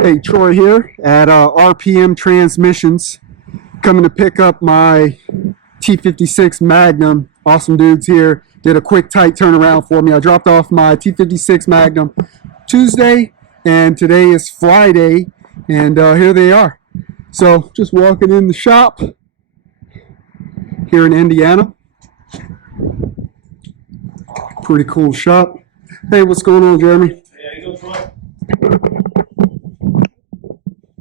Hey, Troy here at RPM Transmissions, coming to pick up my T56 Magnum. Awesome dudes here. Did a quick, tight turnaround for me. I dropped off my T56 Magnum Tuesday, and today is Friday, and here they are. So, just walking in the shop here in Indiana. Pretty cool shop. Hey, what's going on, Jeremy? Hey, how you doing, Troy?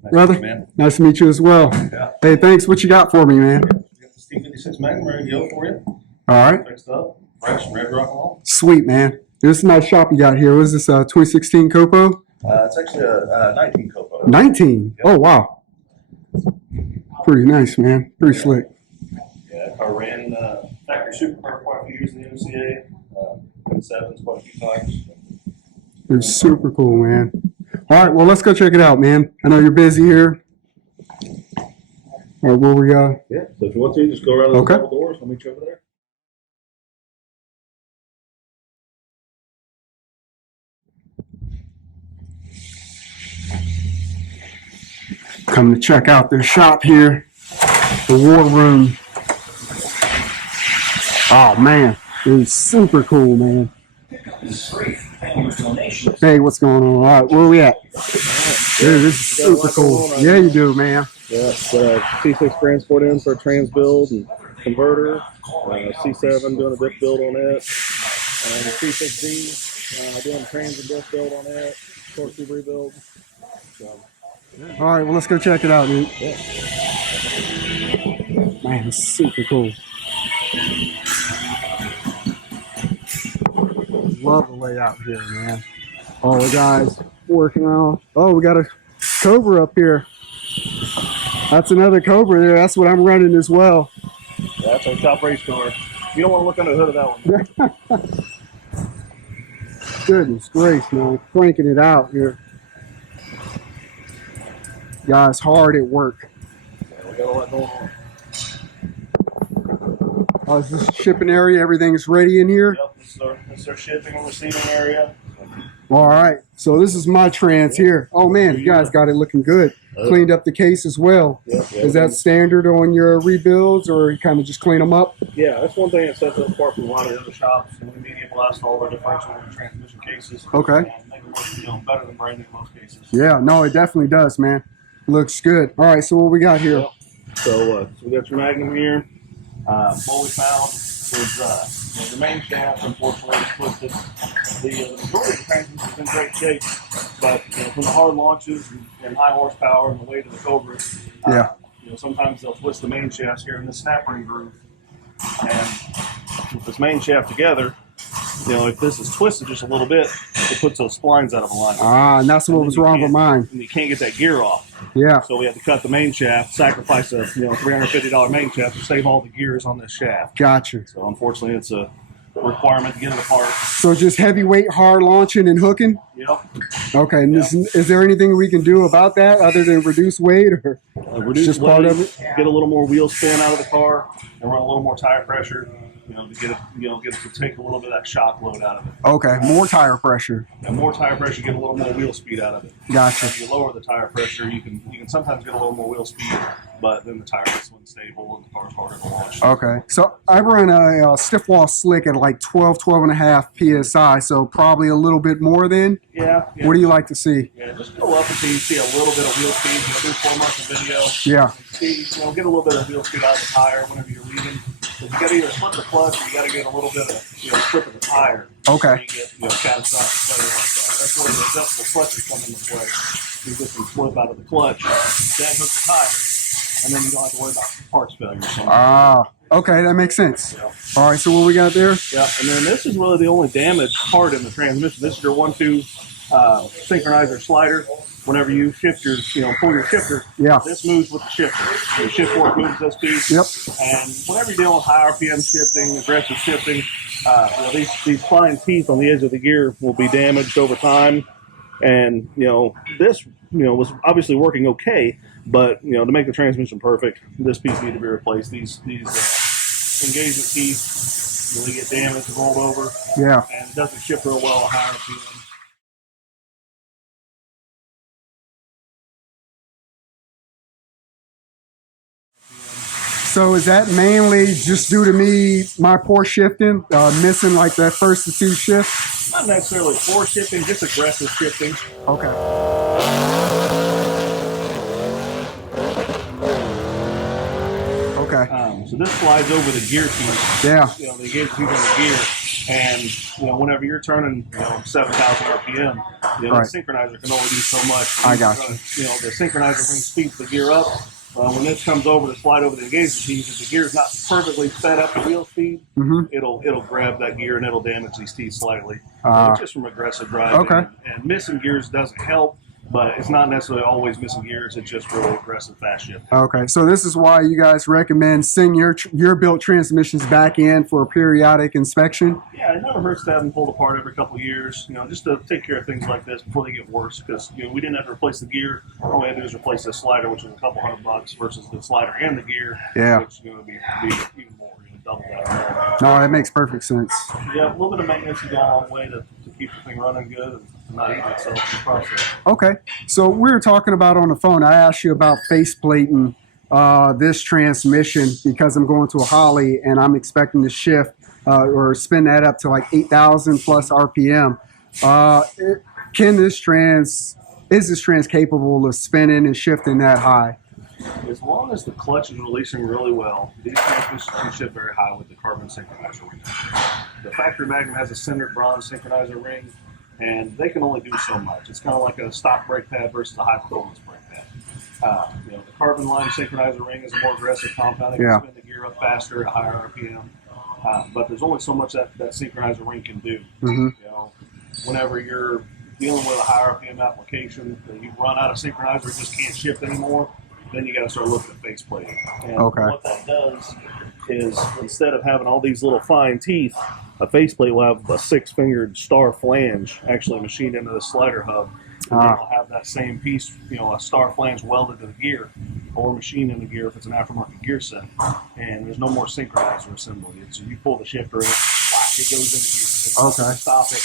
Brother, Man. nice to meet you as well. Yeah. Hey, thanks. What you got for me, man? I got this T56 Magnum ready to go for you. All right. Fixed up, fresh, ready to rock and roll. Sweet, man. This is a nice shop you got here. What is this, 2016 Copo? It's actually a 19 Cobra. 19? Yep. Oh, wow. Pretty nice, man. Pretty slick. Yeah, I ran factory supercar quite a few years in the MCA. In sevens quite a few times. It's super cool, man. All right, well, let's go check it out, man. I know you're busy here. All right, where we Yeah, so if you want to, just go around those Okay. double doors. I'll meet you over there. come to check out their shop here, the War Room. Oh, man. It's super cool, man. Hey, what's going on? All right, where are we at? Dude, this is super cool. Yeah, you do, man. Yeah, got a C6 transport in for a trans build and converter. C7 doing a diff build on it. And C6D doing trans and diff build on it. Torque tube rebuild. So, All right, well, let's go check it out, dude. yeah. Man, it's super cool. Love the layout here, man. All the guys working on. Oh, we got a Cobra up here. That's another Cobra there. That's what I'm running as well. Yeah, that's our top race car. You don't want to look under the hood of that one. Goodness gracious, man. Cranking it out here. Guys, hard at work. Yeah, we got a lot going on. Oh, is this shipping area? Everything's ready in here? Yep, this is our shipping and receiving area. All right. So this is my trans here. Oh, man, you guys got it looking good. Cleaned up the case as well. Yeah, Is that standard on your rebuilds, or you kind of just clean them up? Yeah, that's one thing that sets us apart from a lot of the other shops. We media blast all our differential and transmission cases. Okay. And make them look, better than brand new in most cases. Yeah, no, it definitely does, man. Looks good. All right, so what we got here? Yep. So we got your Magnum here. What we found was the main shaft, unfortunately, was twisted. The majority of the transmission is in great shape, but from the hard launches and high horsepower and the weight of the Cobra, Yeah. Sometimes they'll twist the main shafts here in this snap ring groove. And with this main shaft together, if this is twisted just a little bit, it puts those splines out of alignment. Ah, and that's what was wrong with mine. And you can't get that gear off. Yeah. So we had to cut the main shaft, sacrifice a $350 main shaft to save all the gears on this shaft. Gotcha. So unfortunately, it's a requirement to get it apart. So just heavyweight, hard launching and hooking? Yep. Okay, and is there anything we can do about that other than reduce weight, or Reduce just weight, part of it? get a little more wheel spin out of the car, and run a little more tire pressure. To get it, get to take a little bit of that shock load out of it. Okay, more tire pressure. And more tire pressure, get a little more wheel speed out of it. Gotcha. If you lower the tire pressure, you can sometimes get a little more wheel speed, but then the tire gets unstable and the car's harder to launch. Okay, so I run a stiff wall slick at like 12 and a half PSI, so probably a little bit more then. Yeah. What do you like to see? Yeah, just go up until you see a little bit of wheel speed. Do 4 months of video. Yeah. See, get a little bit of wheel speed out of the tire whenever you're leaving. You got to either flip the clutch, or you got to get a little bit of flip of the tire. Okay. You get catastrophic failure like that. That's where the adjustable clutches come into play. You get some flip out of the clutch, that hooks the tire, and then you don't have to worry about parts failure. Ah, okay, that makes sense. Yeah. All right, so what we got there? Yeah, and then this is really the only damaged part in the transmission. This is your 1-2 synchronizer slider. Whenever you shift your, pull your shifter, Yeah. this moves with the shifter. The shift fork moves this piece. Yep. And whenever you're dealing with high RPM shifting, aggressive shifting, these fine teeth on the edge of the gear will be damaged over time. And, this, was obviously working okay, but, to make the transmission perfect, this piece needed to be replaced. These engagement teeth really get damaged, rolled over. Yeah. And it doesn't shift real well at high RPM. So is that mainly just due to my poor shifting, missing like that first to two shift? Not necessarily poor shifting, just aggressive shifting. Okay. Okay. So this slides over the gear teeth. Yeah. You know, they gauge teeth on the gear, and you know, whenever you're turning, 7,000 RPM, Right. the synchronizer can only do so much. I got you. The synchronizer ring speeds the gear up. When this comes over to slide over the engagement teeth, if the gear's not perfectly set up to wheel speed, it'll grab that gear and it'll damage these teeth slightly. It's just from aggressive driving. Okay. And missing gears doesn't help, but it's not necessarily always missing gears. It's just really aggressive fast shift. Okay, so this is why you guys recommend sending your built transmissions back in for a periodic inspection. Yeah, it never hurts to have them pulled apart every couple of years, just to take care of things like this before they get worse. Because we didn't have to replace the gear. All we had to do is replace the slider, which was a couple $100 versus the slider and the gear, Yeah. which is going to be even more, double that. No, that makes perfect sense. Yeah, a little bit of maintenance is going a long way to keep the thing running good and not eating itself in the process. Okay, so we were talking about on the phone. I asked you about faceplating this transmission because I'm going to a Holly and I'm expecting to shift or spin that up to like 8,000 plus RPM. Is this trans capable of spinning and shifting that high? As long as the clutch is releasing really well, these transmissions can shift very high with the carbon synchronizer ring. The factory Magnum has a centered bronze synchronizer ring, and they can only do so much. It's kind of like a stock brake pad versus a high performance brake pad. The carbon line synchronizer ring is a more aggressive compound. It can spin the gear up faster at higher RPM. But there's only so much that synchronizer ring can do. Whenever you're dealing with a high RPM application, you run out of synchronizer, it just can't shift anymore, then you got to start looking at faceplating. And what that does is, instead of having all these little fine teeth, a faceplate will have a 6-fingered star flange actually machined into the slider hub. And then it'll have that same piece, a star flange welded to the gear or machined in the gear if it's an aftermarket gear set. And there's no more synchronizer assembly. So you pull the shifter in, it goes in the gear. There's nothing to stop it.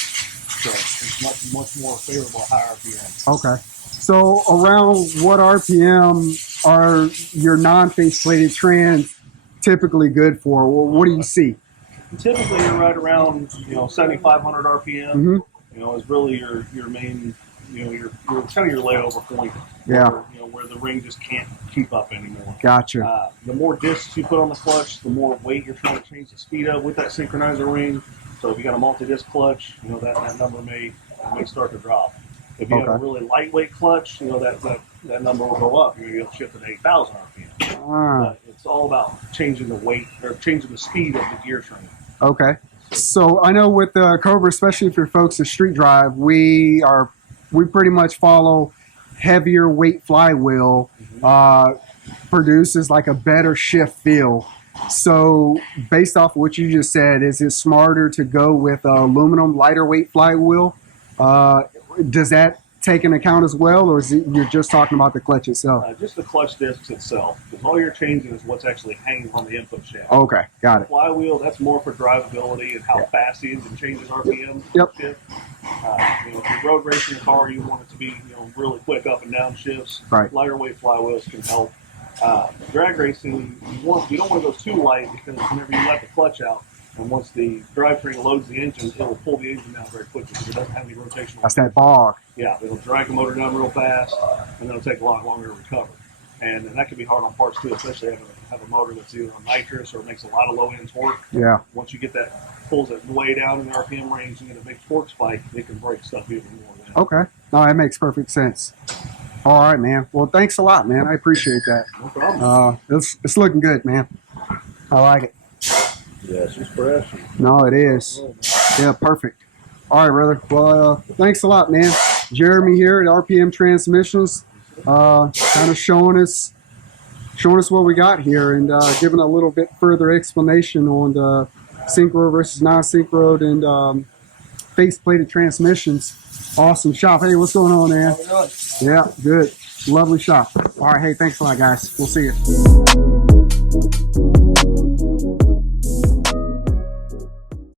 So it's much more favorable at high RPM. Okay. So around what RPM are your non-faceplated trans typically good for? Well, what do you see? Typically, you're right around 7,500 RPM. Is really your main, your kind of your layover point. Where the ring just can't keep up anymore. Gotcha. The more discs you put on the clutch, the more weight you're trying to change the speed of with that synchronizer ring. So if you got a multi-disc clutch, that number may start to drop. If you have a really lightweight clutch, that number will go up. You're going to be able to shift it to 8,000 RPM. But it's all about changing the weight or changing the speed of the gear train. Okay. So I know with the Cobra, especially for folks that street drive, we pretty much follow heavier weight flywheel. Produces like a better shift feel. So based off what you just said, is it smarter to go with aluminum lighter weight flywheel? Does that take into account as well, or is it you're just talking about the clutch itself? Just the clutch discs itself, because all you're changing is what's actually hanging on the input shaft. Okay, got it. The flywheel, that's more for drivability and how fast the engine changes RPM. Yep. If you're road racing a car, you want it to be really quick up and down shifts. Right. Lighter weight flywheels can help. Drag racing, you don't want to go too light, because whenever you let the clutch out, and once the drivetrain loads the engine, it will pull the engine down very quickly because it doesn't have any rotational. That's that bog. Yeah, it'll drag the motor down real fast, and it'll take a lot longer to recover. And that can be hard on parts too, especially have a motor that's either on nitrous or makes a lot of low end torque. Yeah. Once you get pulls it way down in the RPM range and get a big torque spike, it can break stuff even more. Okay. No, that makes perfect sense. All right, man. Well, thanks a lot, man. I appreciate that. No problem. It's looking good, man. I like it. Yeah, she's fresh. No, it is. Yeah, perfect. All right, brother. Well, thanks a lot, man. Jeremy here at RPM Transmissions, kind of showing us what we got here and giving a little bit further explanation on the synchro versus non-synchro and face-plated transmissions. Awesome shop. Hey, what's going on, man? Yeah, good. Lovely shop. All right, hey, thanks a lot, guys. We'll see you.